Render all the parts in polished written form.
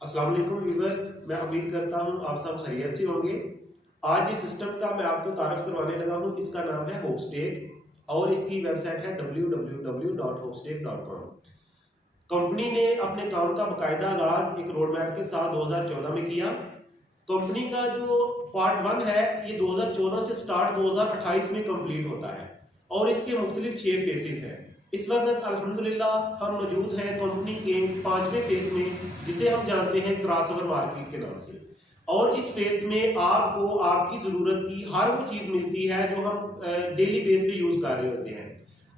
अस्सलाम वालेकुम व्यूअर्स, मैं उम्मीद करता हूं आप सब खैरियत से होंगे। आज जिस सिस्टम का मैं आपको तारीफ करवाने लगा हूं इसका नाम है होपस्टेक और इसकी वेबसाइट है www.hopestake.com। कंपनी ने अपने काम का बाकायदा आगाज एक रोड मैप के साथ 2014 में किया। कंपनी का जो पार्ट 1 है ये 2014 से स्टार्ट 2028 में कंप्लीट होता है और इसके मुख्तलिफ 6 फेसेस हैं। इस वक्त अल्हम्दुलिल्लाह हम मौजूद हैं कंपनी के 5वें फेज में, जिसे हम जानते हैं क्रॉसओवर मार्केट के नाम से। और इस फेज में आपको आपकी ज़रूरत की हर वो चीज़ मिलती है जो हम डेली बेस पे यूज़ कर रहे होते हैं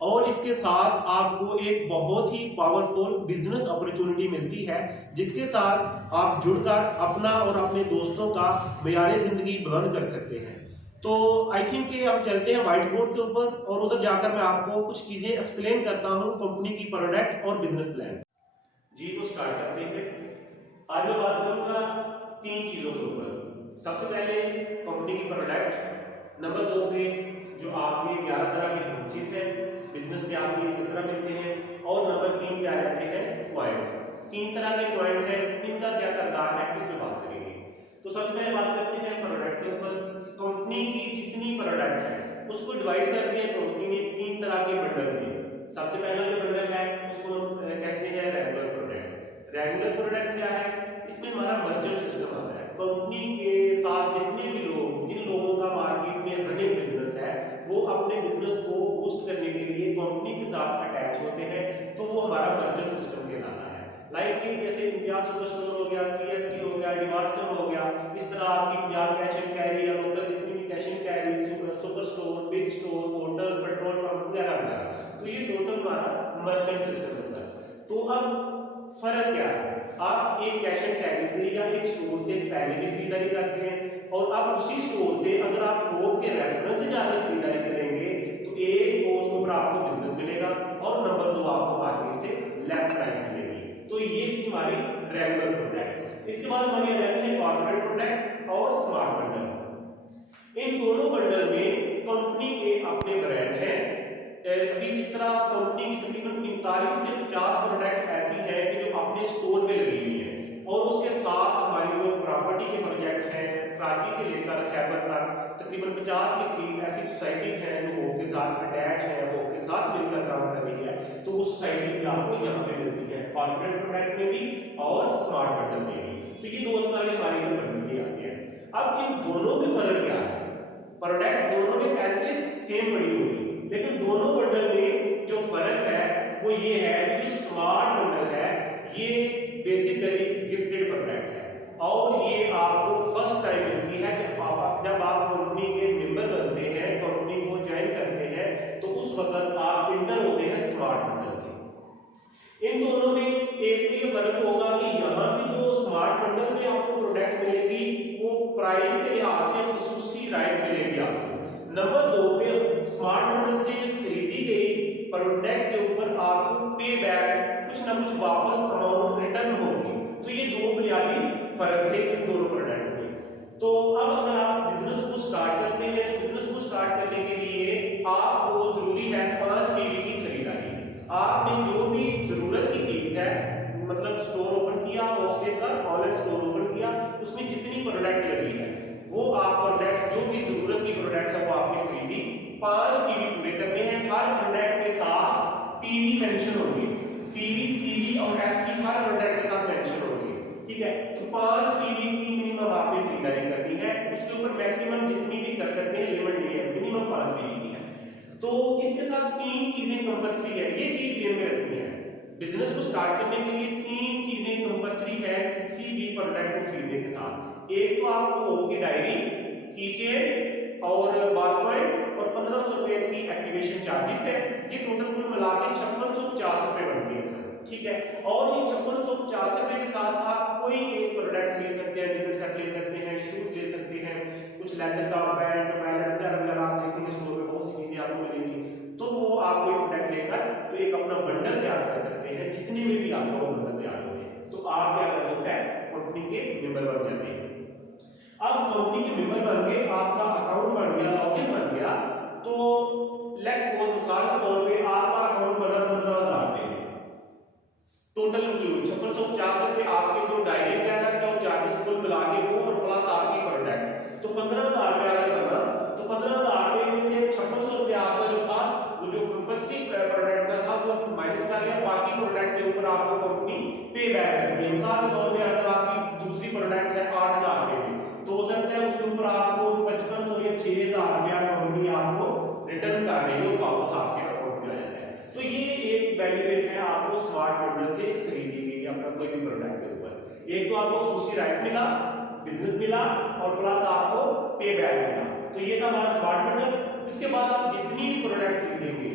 और इसके साथ आपको एक बहुत ही पावरफुल बिजनेस अपॉर्चुनिटी मिलती है जिसके साथ आप जुड़कर अपना और अपने दोस्तों का मेयार ज़िंदगी बुलंद कर सकते हैं। तो आई थिंक कि हम चलते हैं व्हाइट बोर्ड के ऊपर और उधर जाकर मैं आपको कुछ चीजें एक्सप्लेन करता हूं कंपनी की प्रोडक्ट और बिजनेस प्लान। जी तो स्टार्ट करते हैं। आज मैं बात करूंगा 3 चीजों के ऊपर। सबसे पहले कंपनी की प्रोडक्ट, नंबर 2 पे जो आपके 11 तरह के पॉलिसीज हैं बिजनेस में आपके लिए किस तरह मिलते हैं, और नंबर 3 पे आ जाते हैं पॉइंट। 3 तरह के पॉइंट हैं, इनका क्या किरदार है इसमें बात करेंगे। तो सबसे पहले बात करते हैं प्रोडक्ट के ऊपर। कंपनी की जितनी प्रोडक्ट है उसको डिवाइड कर दिया कंपनी ने 3 तरह के बंडल में। सबसे पहला जो बंडल है उसको कहते हैं रेगुलर प्रोडक्ट। रेगुलर प्रोडक्ट क्या है? इसमें हमारा मर्चेंट सिस्टम आता है। कंपनी के साथ जितने भी लोग, जिन लोगों का मार्केट में रनिंग बिजनेस है, वो अपने बिजनेस को बूस्ट करने के लिए कंपनी के साथ अटैच होते हैं, तो वो हमारा मर्चेंट सिस्टम कहलाता है। लाइक जैसे इम्तियाज सुपर स्टोर हो गया, सीएसटी हो गया, डिमार्टसन हो गया, इस तरह आपकी पंजाब कैश एंड कैरी या लोकल जितनी भी cash and carry, super store, big store, hotel, petrol pump वगैरह वगैरह, तो ये टोटल हमारा मर्चेंट सिस्टम है सर। तो अब फर्क क्या है? आप एक कैश एंड कैरी से या एक स्टोर से पहले भी खरीदारी करते हैं और अब उसी स्टोर से अगर आप कोड के रेफरेंस से जाकर खरीदारी करेंगे तो एक तो उसके ऊपर आपको बिजनेस मिलेगा और नंबर 2 आपको मार्केट से लेस प्राइस मिलेगी। तो ये थी हमारी रेगुलर प्रोडक्ट। इसके बाद हमारी आ जाती है कॉर्पोरेट प्रोडक्ट और स्मार्ट बंडल। इन दोनों बंडल में कंपनी के अपने ब्रांड हैं। अभी जिस तरह कंपनी की तकरीबन 45 से 50 प्रोडक्ट ऐसी हैं कि जो अपने स्टोर में लगी हुई है और उसके साथ हमारी जो प्रॉपर्टी के प्रोजेक्ट हैं कराची से लेकर खैबर तक तकरीबन 50 के करीब ऐसी सोसाइटीज हैं जो होप के साथ अटैच है, होप के साथ मिलकर काम कर रही है, तो वो सोसाइटी भी आपको यहाँ पे मिलती है कॉर्पोरेट प्रोडक्ट में भी और स्मार्ट बंडल में भी। तो ये 2 तरह के हमारी बंडल भी आती है। अब इन दोनों में फर्क क्या है? प्रोडक्ट दोनों में एज इट इज सेम बड़ी होगी, लेकिन दोनों बंडल में जो फर्क है वो ये है कि जो स्मार्ट बंडल है ये बेसिकली गिफ्टेड प्रोडक्ट है और ये आपको फर्स्ट टाइम मिलती है जब आप कंपनी के मेंबर बनते हैं, कंपनी को ज्वाइन करते हैं, तो उस वक्त आप इंटर होते हैं स्मार्ट बंडल से। इन दोनों में एक तो ये फर्क होगा कि यहाँ पे जो स्मार्ट बंडल में आपको प्रोडक्ट मिलेगी वो प्राइस के लिहाज से खुसूसी राइट मिलेगी आपको। नंबर 2 पे स्मार्ट बंडल से खरीदी गई प्रोडक्ट के ऊपर आपको पे बैक कुछ ना कुछ वापस अमाउंट रिटर्न होगी। तो ये 2 बुनियादी फर्क है इन दोनों प्रोडक्ट में। तो अब अगर आप बिजनेस को स्टार्ट करते हैं तो बिजनेस को स्टार्ट करने के लिए आपको जरूरी है 5 पीवी की खरीदारी। आपने जो भी जरूरत की चीज है, मतलब स्टोर ओपन किया, होस्टेल का ऑनलाइन स्टोर ओपन किया, उसमें जितनी प्रोडक्ट लगी है वो आप प्रोडक्ट जो भी जरूरत की प्रोडक्ट है वो आपने खरीदी। 5 पीवी पूरे करने हैं। हर प्रोडक्ट के साथ पीवी मेंशन होंगे, पीवी, सीवी और एसवी हर प्रोडक्ट के साथ मेंशन होंगे, ठीक है। तो 5 पीवी की मिनिमम आपने खरीदारी करनी है। उसके ऊपर मैक्सिमम जितनी भी कर सकते हैं, लिमिट नहीं है, मिनिमम 5 पीवी की है। तो इसके साथ 3 चीजें कंपल्सरी है, ये चीज ध्यान में रखनी है। बिजनेस को स्टार्ट करने के लिए 3 चीजें कंपल्सरी है किसी भी प्रोडक्ट को खरीदने के साथ। एक तो आपको होगी डायरी, कीचेन और बार पॉइंट और 1500 रुपए की एक्टिवेशन चार्जेस है। ये टोटल कुल मिला के 5650 रुपए बनती है सर, ठीक है। और इस 5650 रुपए के साथ आप कोई एक प्रोडक्ट ले सकते हैं, डिनर सेट ले सकते हैं, शूज ले सकते हैं, कुछ लेदर का बेल्ट, वैलेट वगैरह आप देखेंगे स्टोर में बहुत सी चीजें आपको मिलेंगी। तो वो आप कोई प्रोडक्ट लेकर तो एक अपना बंडल तैयार कर सकते हैं, जितने में भी आपका वो बंडल तैयार हो। तो आप क्या कर सकते हैं, कंपनी के मेंबर बन जाते हैं। अब कंपनी के मेंबर बन गए, आपका अकाउंट बन गया, लॉगिन बन गया, तो लेट्स सपोज मिसाल के तौर पे आपका अकाउंट बना 15,000 रुपए में, टोटल इंक्लूड 5650 रुपए आपके जो डायरेक्ट है में, मिसाल के तौर पे अगर आपकी दूसरी प्रोडक्ट है 8,000 रुपए में, तो हो सकता है उसके ऊपर आपको 5500 या 6,000 रुपया कंपनी आपको रिटर्न कर रही हो, वापस आपके अकाउंट में आ जाता है। सो ये एक बेनिफिट है आपको स्मार्ट बंडल से खरीदी गई अपना कोई भी प्रोडक्ट के ऊपर। एक तो आपको सूची राइट मिला, बिजनेस मिला और प्लस आपको पे बैक मिला। तो ये था हमारा स्मार्ट बंडल। इसके बाद आप जितनी भी प्रोडक्ट खरीदेंगे,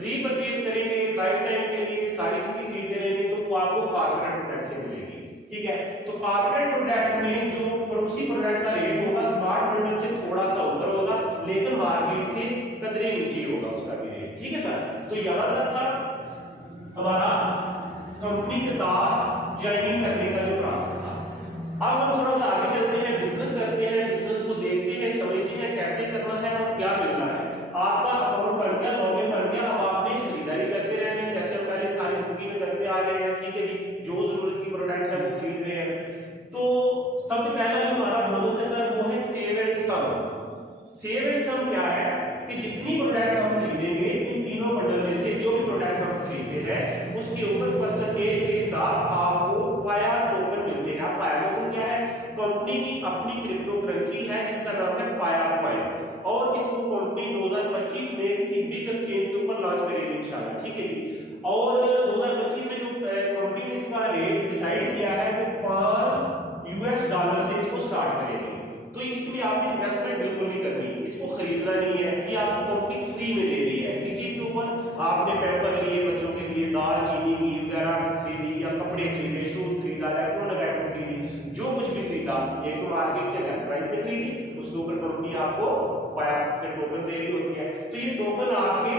रीपरचेज करेंगे, लाइफ टाइम के लिए सारी चीजें खरीदते रहेंगे, तो वो आपको कॉर्पोरेट प्रोडक्ट से मिलेगी। ठीक है, तो कॉर्पोरेट प्रोडक्ट में जो उसी प्रोडक्ट का रेट होगा स्मार्ट बंडल से थोड़ा सा ऊपर होगा, लेकिन मार्केट से कदरे नीचे होगा उसका भी रेट। ठीक है सर, तो यहां तक था हमारा कंपनी के साथ ज्वाइनिंग करने का जो प्रोसेस था। अब हम थोड़ा सा आगे चलते हैं, बिजनेस करते हैं, बिजनेस को देखते हैं, समझते हैं कैसे करना है और क्या मिलना है। आपका अकाउंट बन गया, लॉगिन बन गया, अब आपने खरीदारी करते रहना है जैसे हम पहले सारी जिंदगी में करते आ रहे हैं। ठीक है जी, जो जरूरत की प्रोडक्ट है वो खरीद रहे हैं। तो सबसे पहला जो हमारा बोनस है सर वो है save and sum. Save and sum क्या है कि जितनी प्रोडक्ट हम खरीदेंगे इन तीनों बंडल में से जो भी प्रोडक्ट हम खरीदते हैं उसके ऊपर परसेंटेज के साथ आपको पाया टोकन मिलते हैं। पाया टोकन क्या है? कंपनी की अपनी क्रिप्टो करेंसी है, इसका नाम है पाया कॉइन, और इसको कंपनी 2025 में किसी बिग एक्सचेंज के ऊपर लॉन्च करेगी इंशाल्लाह। ठीक है जी, और 2025 में जो कंपनी ने इसका रेट डिसाइड किया है वो $5 से इसको स्टार्ट करेगी। तो इसमें आपने इन्वेस्टमेंट बिल्कुल नहीं करनी, इसको खरीदना नहीं है, ये आपको कंपनी फ्री में दे रही है। किस चीज के ऊपर? आपने पेपर लिए बच्चों के लिए, दाल चीनी घी वगैरह खरीदी, या कपड़े खरीदे, शूज खरीदा, इलेक्ट्रॉनिक आइटम खरीदी, जो कुछ भी खरीदा एक तो मार्केट से लेस प्राइस में खरीदी, उसके ऊपर कंपनी आपको पाया के टोकन दे रही होती है। तो ये टोकन आपके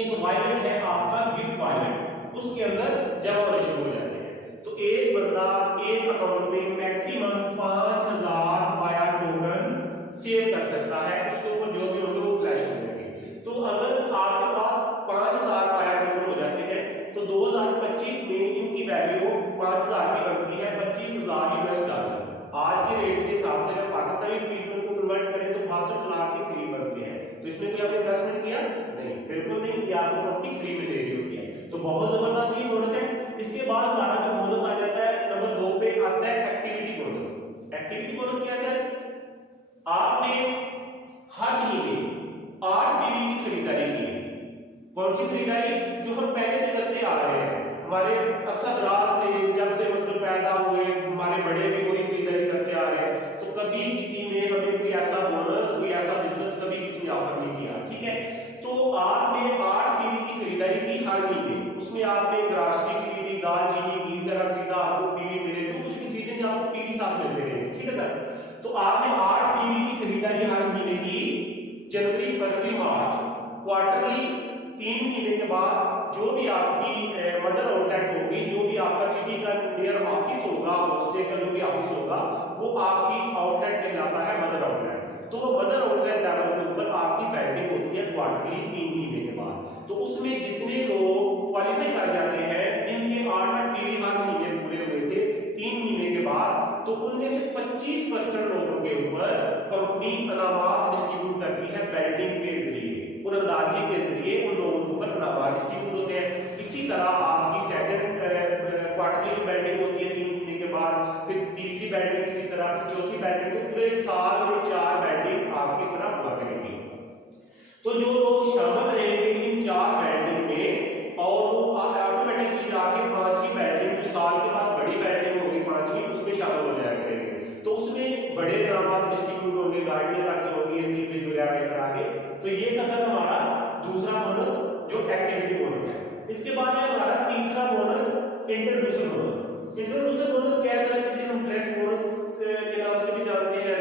एक वॉलेट है आपका गिफ्ट वॉलेट, उसके अंदर जमा होने शुरू हो जाते हैं। तो एक बंदा एक अकाउंट में मैक्सिमम 5000 पाया टोकन सेव कर सकता है, उसके ऊपर जो भी होंगे वो फ्लैश हो जाएंगे। तो अगर आपके पास 5000 पाया टोकन हो जाते हैं तो 2025 में इनकी वैल्यू 5000 की बनती है $25,000। आज के रेट के हिसाब से अगर पाकिस्तानी रुपीस में को कन्वर्ट करें तो 62 लाख के करीब बनते हैं। तो इसमें कोई आपने इन्वेस्टमेंट किया नहीं, बिल्कुल नहीं, कि आपको कंपनी फ्री में दे रही होती है। तो बहुत जबरदस्त ये बोनस है। इसके बाद हमारा जो बोनस आ जाता है नंबर 2 पे आता है एक्टिविटी बोनस। एक्टिविटी बोनस क्या है? आपने हर महीने 8 पीवी की खरीदारी की। कौन सी खरीदारी? जो हम पहले से करते आ रहे हैं, हमारे असद रात से जब से मतलब पैदा हुए हमारे बड़े भी वही खरीदारी करते आ रहे हैं। तो कभी किसी ने हमें कोई ऐसा बोनस, कोई ऐसा बिजनेस कभी किसी ने ऑफर नहीं किया। ठीक है, तो आपने 8 पीवी की खरीदारी की हर महीने, उसमें आपने ग्रासरी खरीदी, दाल चीनी घी वगैरह खरीदा, आपको पीवी मिले, जो कुछ भी खरीदेंगे आपको पीवी साथ मिलते रहेंगे। ठीक है सर, तो आपने 8 पीवी की खरीदारी हर महीने की, जनवरी फरवरी मार्च क्वार्टरली 3 महीने के बाद जो भी आपकी मदर आउटलेट होगी, जो भी आपका सिटी का नियर ऑफिस होगा, होस्टेल का जो भी ऑफिस होगा, वो आपकी आउटलेट कहलाता है मदर आउटलेट। तो मदर आउटलेट लेवल के ऊपर आपकी बैटिंग होती है क्वार्टरली 3 महीने के बाद। तो उसमें जितने लोग क्वालिफाई कर जाते हैं, जिनके 8 पीवी हर महीने पूरे हुए थे 3 महीने के बाद, तो उनमें से 25% लोगों के ऊपर कंपनी इनामात डिस्ट्रीब्यूट करती है बैटिंग के जरिए, कुरंदाजी के जरिए उन लोगों के ऊपर इनामात डिस्ट्रीब्यूट होते हैं। इसी तरह आपकी सेकंड क्वार्टरली जो बैटिंग होती है 3 महीने के बाद, फिर तीसरी बैटिंग इसी तरह, फिर चौथी बैटिंग, तो पूरे साल में 4 बैटिंग आपकी इस तरह हुआ करेंगी। तो जो लोग शामिल रहेंगे इन 4 बैटिंग में, और वो ऑटोमेटिकली जाके 5वीं बैटिंग जो साल के बाद बड़ी बैटिंग होगी 5वीं, उसमें शामिल हो जाया करेंगे। तो उसमें बड़े इनामात डिस्ट्रीब्यूट होंगे, गाड़ियां रखी होंगी, एसी फ्रिज वगैरह इस तरह के। तो ये था सर हमारा दूसरा बोनस जो एक्टिविटी बोनस है। इसके बाद है हमारा तीसरा bonus introducer bonus. Introducer bonus क्या है सर? जिसे हम ट्रैक बोनस के नाम से भी जानते हैं,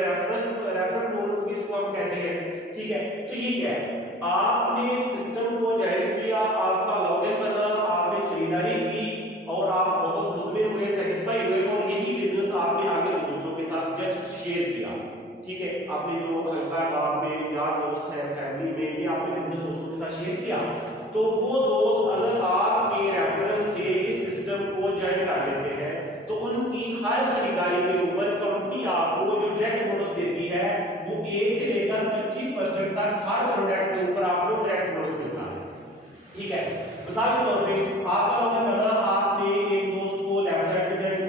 रेफरल बोनस भी इसको हम कहते हैं। ठीक है, तो ये क्या है? आपने सिस्टम को ज्वाइन किया, आपका लॉगिन बना, आपने खरीदारी की और आप बहुत मुतमिन हुए, सेटिस्फाई हुए, और यही बिजनेस आपने आगे दोस्तों के साथ जस्ट शेयर किया। ठीक है, आपने जो हल्का बाप में यार दोस्त है, फैमिली में, ये आपने बिजनेस दोस्तों के साथ शेयर किया, तो वो दोस्त अगर आपके रेफरेंस से इस सिस्टम को ज्वाइन कर लेते हैं तो उनकी हर खरीदारी के ऊपर कंपनी आपको जो डायरेक्ट बोनस देती है वो 1 से लेकर 25% तक हर प्रोडक्ट के ऊपर आपको डायरेक्ट बोनस मिलता है। ठीक है, मिसाल के तौर पे आपका लॉगिन बना, आपने एक दोस्त को लेफ्ट साइड पे ज्वाइन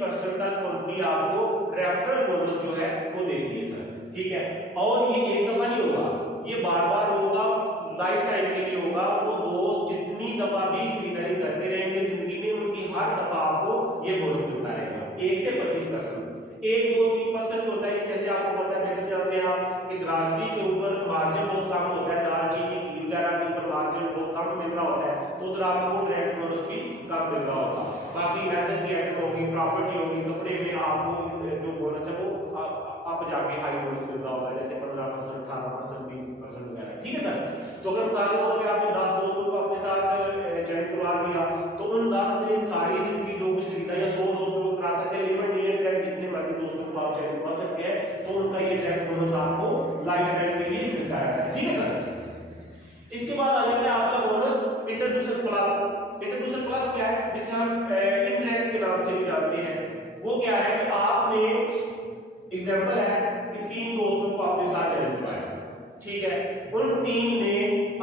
25% तक कंपनी आपको रेफरल बोनस जो है वो देती है सर, ठीक है। और ये एक दफा नहीं होगा, ये बार बार होगा, लाइफ टाइम के लिए होगा। वो दोस्त जितनी दफा भी खरीदारी करते रहेंगे जिंदगी में, उनकी हर दफा आपको ये बोनस मिलता रहेगा 1 से 25%। 1, 2, 3% होता है, जैसे आपको पता है, बेहतर जानते हैं आप कि ग्रासी के ऊपर मार्जिन बहुत कम होता है, दालचीनी घी वगैरह के ऊपर मार्जिन बहुत कम मिल रहा होता है, तो उधर आपको डायरेक्ट बोनस भी कम मिल रहा होगा। बाकी लेदर की आइटम होगी, प्रॉपर्टी होगी, कपड़े में आपको जो बोनस है वो आप जाके हाई बोनस मिल रहा होगा, जैसे 15%, 18%, 20% वगैरह, ठीक है सर। तो अगर मिसाल के तौर पे आपने 10 दोस्तों को अपने साथ ज्वाइन करवा दिया, तो उन 10 ने सारी जिंदगी जो कुछ खरीदा, या 100 दोस्तों को करा सकते हैं, लिमिट नहीं है, डायरेक्ट जितने मर्जी दोस्तों को आप ज्वाइन करवा सकते हैं, तो उनका ये डायरेक्ट बोनस आपको लाइफ टाइम के लिए मिलता है, ठीक है सर। इसके बाद आ जाता है आपका bonus introducer class. Introducer class क्या है, जिसे हम इंटरेक्ट के नाम से भी जानते हैं। वो क्या है कि आपने एग्जांपल है कि 3 दोस्तों को अपने साथ ज्वाइन करवाया, ठीक है, उन 3 ने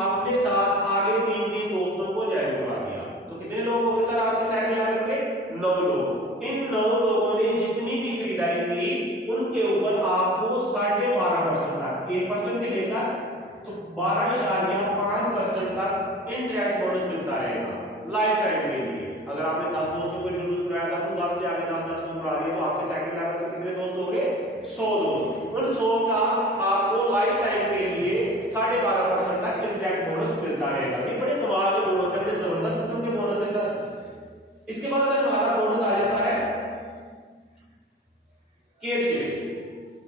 अपने साथ आगे 3 दोस्तों को ज्वाइन करवा दिया, तो कितने लोग हो गए सर आपके साथ मिला करके? 9 लोग। इन 9 लोगों ने जितनी भी खरीदारी की उनके ऊपर आपको 12.5% तक, 1% से लेकर तो 12.5% तक इंटरेक्ट बोनस मिलता रहेगा लाइफ टाइम के लिए। अगर आपने 10 दोस्तों को इंट्रोड्यूस कराया था, तो 10 से आगे 10 को करवा दिया, तो आपके सेकंड लेवल पे कितने दोस्त हो गए? 100 दोस्त। उन 100 का आपको लाइफ टाइम के लिए 12.5% तक इंटरेक्ट बोनस मिलता रहेगा। ये बड़े कमाल के बोनस है, बड़े जबरदस्त किस्म के बोनस है सर। इसके बाद सर हमारा बोनस आ जाता है केयर शेयर।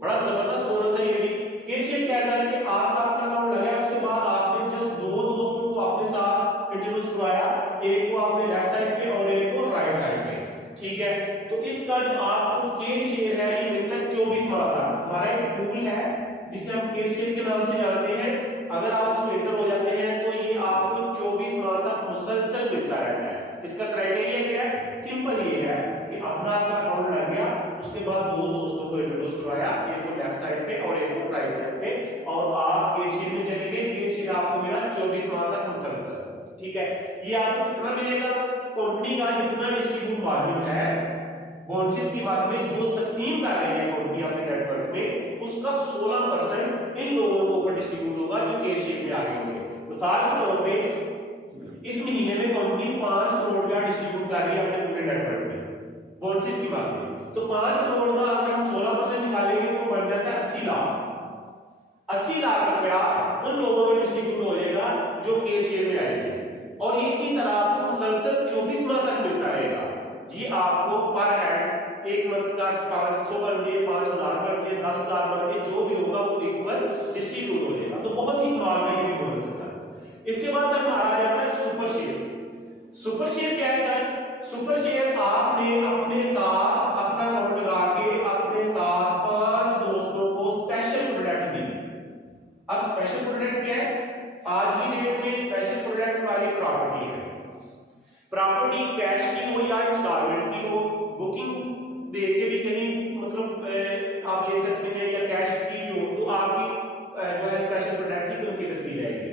बड़ा जबरदस्त बोनस है ये भी। केयर शेयर कैसा है कि आपका अपना अकाउंट लगाया, उसके बाद आपने जस्ट 2 दोस्तों को अपने साथ इंट्रोड्यूस करवाया, एक को आपने लेफ्ट साइड पे और एक को राइट साइड पे, ठीक है। तो इसका जो आपको केयर शेयर है ये मिलता है 24 माह का। हमारा एक टूल है जिसे हम केयर शेयर के नाम से जानते हैं। अगर आप उसमें एंटर हो जाते हैं तो ये आपको 24 माह तक मुसलसल मिलता रहता है। इसका क्राइटेरिया क्या है? सिंपल ये है कि अपना अकाउंट लग गया, उसके बाद 2 दोस्तों को इंट्रोड्यूस करवाया, एक को लेफ्ट साइड पे और एक को राइट साइड पे, और आप केयर शेयर में चले गए, केयर शेयर आपको मिला 24 माह तक मुसलसल, ठीक है। ये आपको कितना मिलेगा? कंपनी का जितना डिस्ट्रीब्यूट वॉल्यूम है, बोनसेस की बात में जो तकसीम कर रही है कंपनी अपने नेटवर्क में, उसका 16% इन लोगों को ऊपर डिस्ट्रीब्यूट होगा जो केयर शेयर में आगे होंगे। मिसाल के तौर पे इस महीने में कंपनी 5 करोड़ रुपया डिस्ट्रीब्यूट कर रही है अपने पूरे नेटवर्क में, बोनसेस की बात में, तो 5 करोड़ का अगर हम 16% निकालेंगे तो बढ़ जाता है 80 लाख। 80 लाख रुपया उन लोगों में डिस्ट्रीब्यूट हो जाएगा जो केयर शेयर में आएंगे, और इसी तरह आपको मुसलसल 24 माह तक मिलता रहेगा। जी आपको पर हेड एक मंथ का 500 बन के, 5000 बन के, 10000 बन के, जो भी होगा वो इक्वल डिस्ट्रीब्यूट हो जाएगा। तो बहुत ही कमाल का ये बोनस है सर। इसके बाद सर हमारा आ जाता है सुपर शेयर। सुपर शेयर क्या है सर? सुपर शेयर आपने अपने साथ अपना अकाउंट लगा के अपने साथ 5 दोस्तों को स्पेशल प्रोडक्ट दी। अब स्पेशल प्रोडक्ट क्या है? आज की डेट में स्पेशल प्रोडक्ट वाली प्रॉपर्टी है। प्रॉपर्टी कैश की हो या इंस्टॉलमेंट की हो, बुकिंग दे के भी कहीं मतलब आप ले सकते हैं, या कैश की भी हो, तो आपकी जो है स्पेशल प्रोडक्ट ही कंसीडर की जाएगी।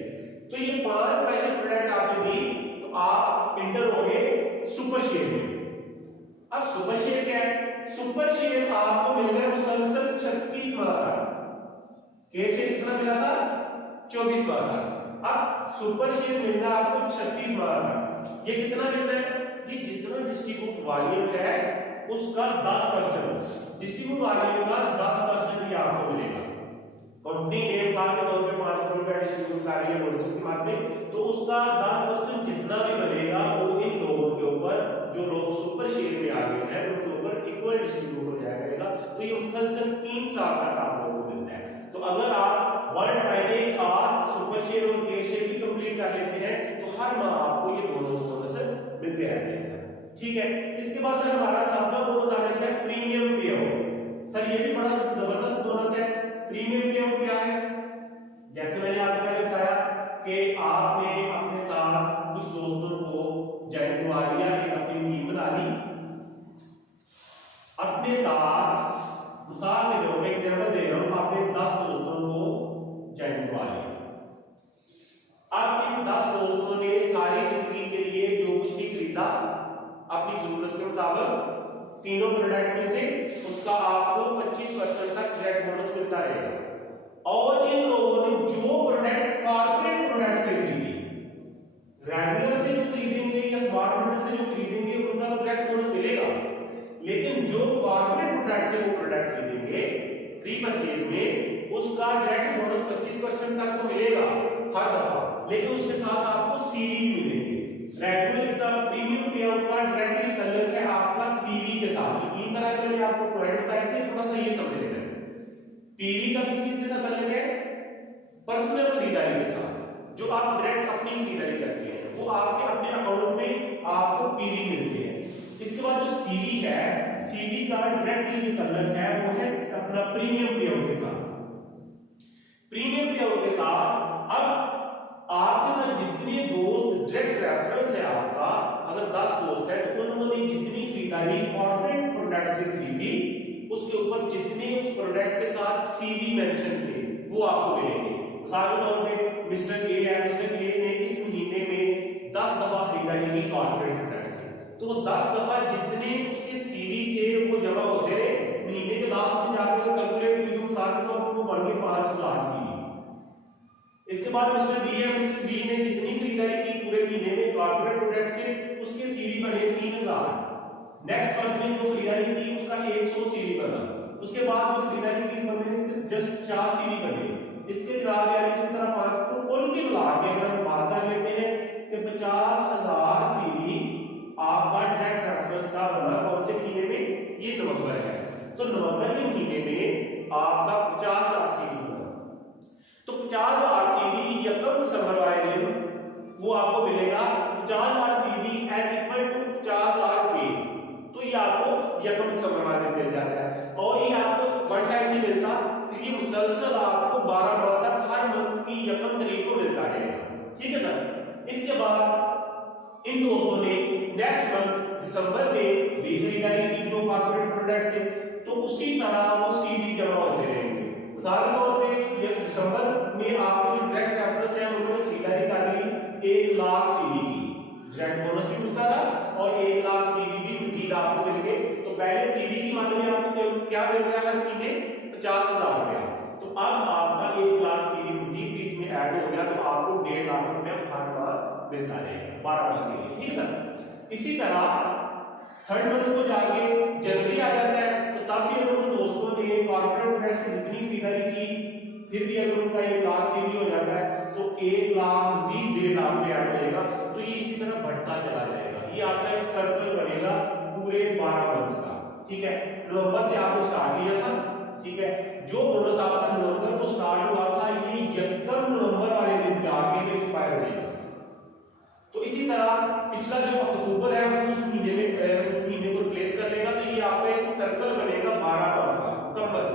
तो ये 5 स्पेशल प्रोडक्ट आपने दी, तो आप इंटर हो गए सुपर शेयर में। अब सुपर शेयर क्या है? सुपर शेयर आपको मिल रहा है मुसलसल 36 माह तक। केयर शेयर कितना मिला था? 24 माह तक। अब सुपर शेयर मिल रहा है आपको 36 माह तक। ये कितना मिल रहा है? ये जितना डिस्ट्रीब्यूट वॉल्यूम है उसका 10%, डिस्ट्रीब्यूट वॉल्यूम का 10% ही आपको मिलेगा। कंपनी ने साल के तौर पे 5 करोड़ का डिस्ट्रीब्यूट कर रही है बोनस की बात में, तो उसका 10% जितना भी बनेगा वो इन लोगों के ऊपर, जो लोग सुपर शेयर में आ गए हैं उनके ऊपर इक्वल डिस्ट्रीब्यूट हो जाया करेगा। तो ये मुसलसल 3 साल तक आप लोगों को मिलता है। तो अगर आप वन टाइम एक साथ सुपर शेयर और केयर शेयर भी कंप्लीट कर लेते हैं तो हर माह आपको ये दोनों बोनस मिलते रहते हैं सर, ठीक है। इसके बाद सर हमारा 7वां बोनस आ जाता है प्रीमियम पे आउट। सर ये भी बड़ा जबरदस्त बोनस है। प्रीमियम पे आउट क्या है? जैसे मैंने आपको पहले बताया कि आपने अपने साथ कुछ दोस्तों को ज्वाइन करवा लिया, एक अपनी टीम बना ली, अपने साथ मिसाल के तौर पे एग्जांपल दे रहा हूं, आपने 10 दोस्तों को ज्वाइन करवा लिया। अब इन 10 दोस्तों ने सारी जिंदगी के लिए जो कुछ भी खरीदा अपनी जरूरत के मुताबिक तीनों प्रोडक्ट में से उसका आपको 25% तक डायरेक्ट बोनस मिलता रहेगा। और इन लोगों ने जो प्रोडक्ट कॉर्पोरेट प्रोडक्ट से खरीदी, रेगुलर से जो खरीदेंगे या स्मार्ट प्रोडक्ट से जो खरीदेंगे उनका तो डायरेक्ट बोनस मिलेगा, लेकिन जो कॉर्पोरेट प्रोडक्ट से वो प्रोडक्ट खरीदेंगे रीपरचेज में, उसका डायरेक्ट बोनस 25% तक तो मिलेगा हर दफा, लेकिन उसके साथ आपको सीवी मिलेगी। रेगुलर इसका प्रीमियम पे आउट का डायरेक्टली ताल्लुक है आपका सीवी के साथ। तीन तरह के मैंने आपको पॉइंट बताए थे, थोड़ा सा ये समझ लेना है। पीवी का किस चीज के साथ ताल्लुक है? पर्सनल खरीदारी के साथ, जो आप डायरेक्ट अपनी खरीदारी करते हैं वो आपके अपने अकाउंट में आपको पीवी मिलते हैं। इसके बाद जो सीवी है, सीवी का डायरेक्टली जो ताल्लुक है वो है अपना प्रीमियम पे आउट के साथ। प्रीमियम पे आउट के साथ अब आपके साथ जितने दोस्त डायरेक्ट रेफरेंस है आपका, अगर 10 दोस्त है तो उन्होंने जितनी खरीदारी कॉर्पोरेट प्रोडक्ट से खरीदी उसके ऊपर जितने उस प्रोडक्ट के साथ सीवी मेंशन थे वो आपको मिलेंगे। मिसाल के तौर पे मिस्टर ए है, मिस्टर ए ने इस महीने में 10 दफा खरीदारी की कॉर्पोरेट प्रोडक्ट से, तो 10 दफा जितने उसके सीवी थे वो जमा होते रहे, महीने के लास्ट में जाकर कैलकुलेट हुई तो मिसाल के तौर पर वो बन गए 5000 सीवी। इसके बाद मिस्टर बी है, मिस्टर बी ने जितनी खरीदारी की पूरे महीने में कॉर्पोरेट प्रोडक्ट से उसके सीवी बने 3000। नेक्स्ट मंथ में जो खरीदारी की उसका 100 सीवी बना। उसके बाद जो खरीदारी की इस बंदे ने इसके जस्ट 50 सीवी बने। इसके खिलाफ यानी इसी तरह पांच को कुल की मिला के अगर हम बात कर लेते हैं कि 50,000 सीवी आपका डायरेक्ट रेफरेंस का बना कौन से महीने में? ये नवंबर है। तो नवंबर के महीने में आपका 50,000 सीवी बना। तो 50,000 सीवी यकम दिसंबर वाले दिन वो आपको मिलेगा 50,000 CV as equal to 50,000 page. तो ये आपको यकम दिसंबर वाले दिन मिल जाता है, और ये आपको वन टाइम नहीं मिलता, तो ये मुसलसल आपको 12 माह तक हर मंथ की यकम तारीख को मिलता रहेगा। ठीक है सर। इसके बाद इन दोस्तों ने नेक्स्ट मंथ दिसंबर में भी खरीदारी की जो कॉर्पोरेट प्रोडक्ट से, तो उसी तरह वो सीवी जमा होते रहेंगे। मिसाल के तौर पे दिसंबर में आपको जो डायरेक्ट रेफरेंस है उन्होंने खरीदारी कर ली 1 लाख सीवी की, डायरेक्ट बोनस भी मिलता रहा और 1 लाख सीवी भी मजीद आपको मिल गए। तो पहले सीवी की मात्रा में आपको क्या मिल रहा है हर महीने? 50,000 रुपया। तो अब आपका 1 लाख सीवी मजीद बीच में ऐड हो गया, तो आपको 1.5 लाख रुपया हर माह मिलता रहेगा 12 माह के लिए। ठीक है सर। इसी तरह थर्ड मंथ को जाके जनवरी आ जाता है, तो तब भी अगर उन दोस्तों ने कॉर्पोरेट प्रोडक्ट से जितनी खरीदारी की फिर भी अगर उनका 1 लाख सीवी हो जाता है तो 1 लाख मजीद 1.5 लाख में ऐड हो जाएगा। तो ये इसी तरह बढ़ता चला जाएगा। ये आपका एक सर्कल बनेगा पूरे 12 मंथ का। ठीक है। नवंबर से आपको स्टार्ट किया था। ठीक है। जो बोनस आपका नवंबर को स्टार्ट हुआ था ये यकम नवंबर वाले दिन जाके एक्सपायर हो जाएगा। तो इसी तरह पिछला जो अक्टूबर है वो उस महीने को रिप्लेस कर लेगा। तो ये आपका एक सर्कल बनेगा 12 माह का मुकम्मल।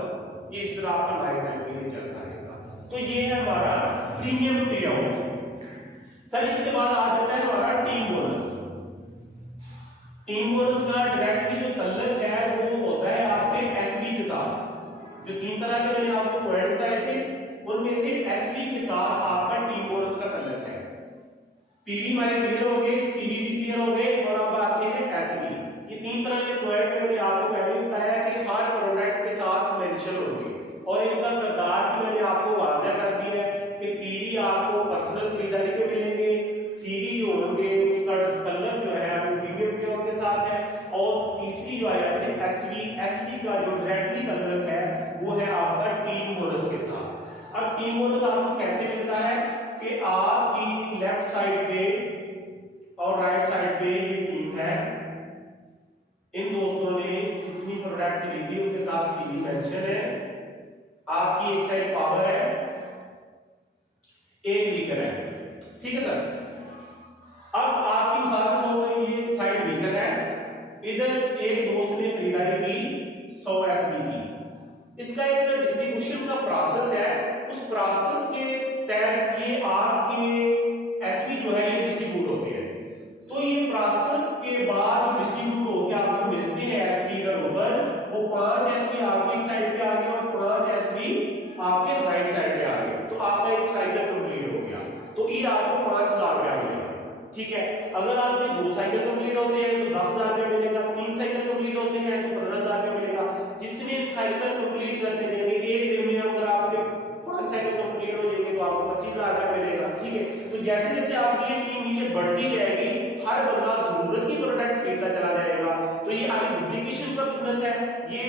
ये इस तरह आपका लाइफ टाइम के लिए चलता रहेगा। तो ये है हमारा प्रीमियम पे आउट। सर इसके बाद आ जाता है हमारा टीम बोनस। टीम बोनस का डायरेक्टली जो ताल्लुक है वो होता है आपके एसवी के साथ। जो 3 तरह के मैंने आपको पॉइंट बताए थे उनमें से एसवी के साथ आपका टीम बोनस का ताल्लुक है। पीवी हमारे क्लियर हो गए, सीवी भी क्लियर हो गए, और अब आते हैं एसवी। ये 3 तरह के पॉइंट मैंने आपको पहले बताया कि हर प्रोडक्ट के साथ मेंशन होंगे, और इनका किरदार भी मैंने आपको वाज़ेह कर दिया है कि पीवी आपको पर्सनल खरीदारी पे मिलेंगे, सीवी जो होंगे उसका ताल्लुक जो है वो प्रीमियम पे आउट के साथ है, और तीसरी जो आ जाती है एसवी। एसवी का जो डायरेक्टली ताल्लुक है वो है आपका टीम बोनस के साथ। अब टीम बोनस आपको कैसे मिलता है कि आपकी लेफ्ट साइड पे और राइट साइड पे ये टीम है, इन दोस्तों ने कितनी प्रोडक्ट खरीदी उनके साथ सीवी मेंशन है। आपकी एक साइड पावर है, एक वीकर है। ठीक है सर। अब आपकी मिसाल तो ये साइड वीकर है, इधर एक दोस्त ने खरीदारी की 100 एसवी की। इसका एक डिस्ट्रीब्यूशन का प्रोसेस है, उस प्रोसेस के तहत ये आपके एसवी जो है ये डिस्ट्रीब्यूट होते हैं। तो ये प्रोसेस के बाद डिस्ट्रीब्यूट होकर आपको मिलते हैं एसवी इधर ऊपर, वो 5 एसवी आपकी साइड पे आ गए और 5 एसवी आपके राइट साइड पे आ गए। तो आपका एक साइकिल कंप्लीट हो गया। तो ये आपको 5,000 रुपया मिलेगा। ठीक है। अगर आपके 2 साइकिल कंप्लीट होते हैं तो 10,000 रुपया मिलेगा, 3 साइकिल कंप्लीट होते हैं तो 15,000 रुपया मिलेगा। जितने साइकिल कंप्लीट करते जाएंगे एक दिन में, अगर आपके 5 साइकिल कंप्लीट हो जाएंगे तो आपको 25,000 रुपया मिलेगा। ठीक है, तो जैसे जैसे आपकी ये टीम नीचे बढ़ती जाएगी, हर बंदा जरूरत की प्रोडक्ट खरीदता चला जाएगा। तो ये आगे डुप्लीकेशन का बिजनेस है, ये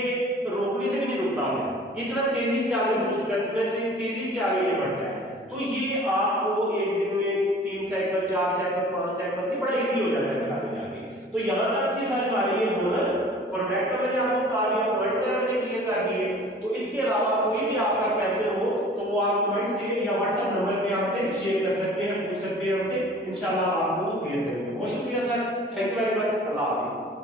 रोकने से भी नहीं रुकता है, ये इतना तेजी से आगे बूस्ट करते हैं, तेजी से आगे ये बढ़ता है। तो ये आपको एक दिन में 3 साइकिल, 4 साइकिल, 5 साइकिल भी बड़ा इजी हो जाता है आगे जाके। तो यहाँ तक ये सारे हमारे ये बोनस प्रोडक्ट मैंने आपको बता दिया, पॉइंट मैंने क्लियर कर दिए। तो इसके अलावा कोई भी आपका क्वेश्चन हो तो आप कमेंट से या व्हाट्सएप नंबर पे हमसे शेयर कर सकते हैं, पूछ सकते हैं हमसे, इंशाल्लाह आपको क्लियर करेंगे। बहुत शुक्रिया sir, thank you very much, Allah Hafiz.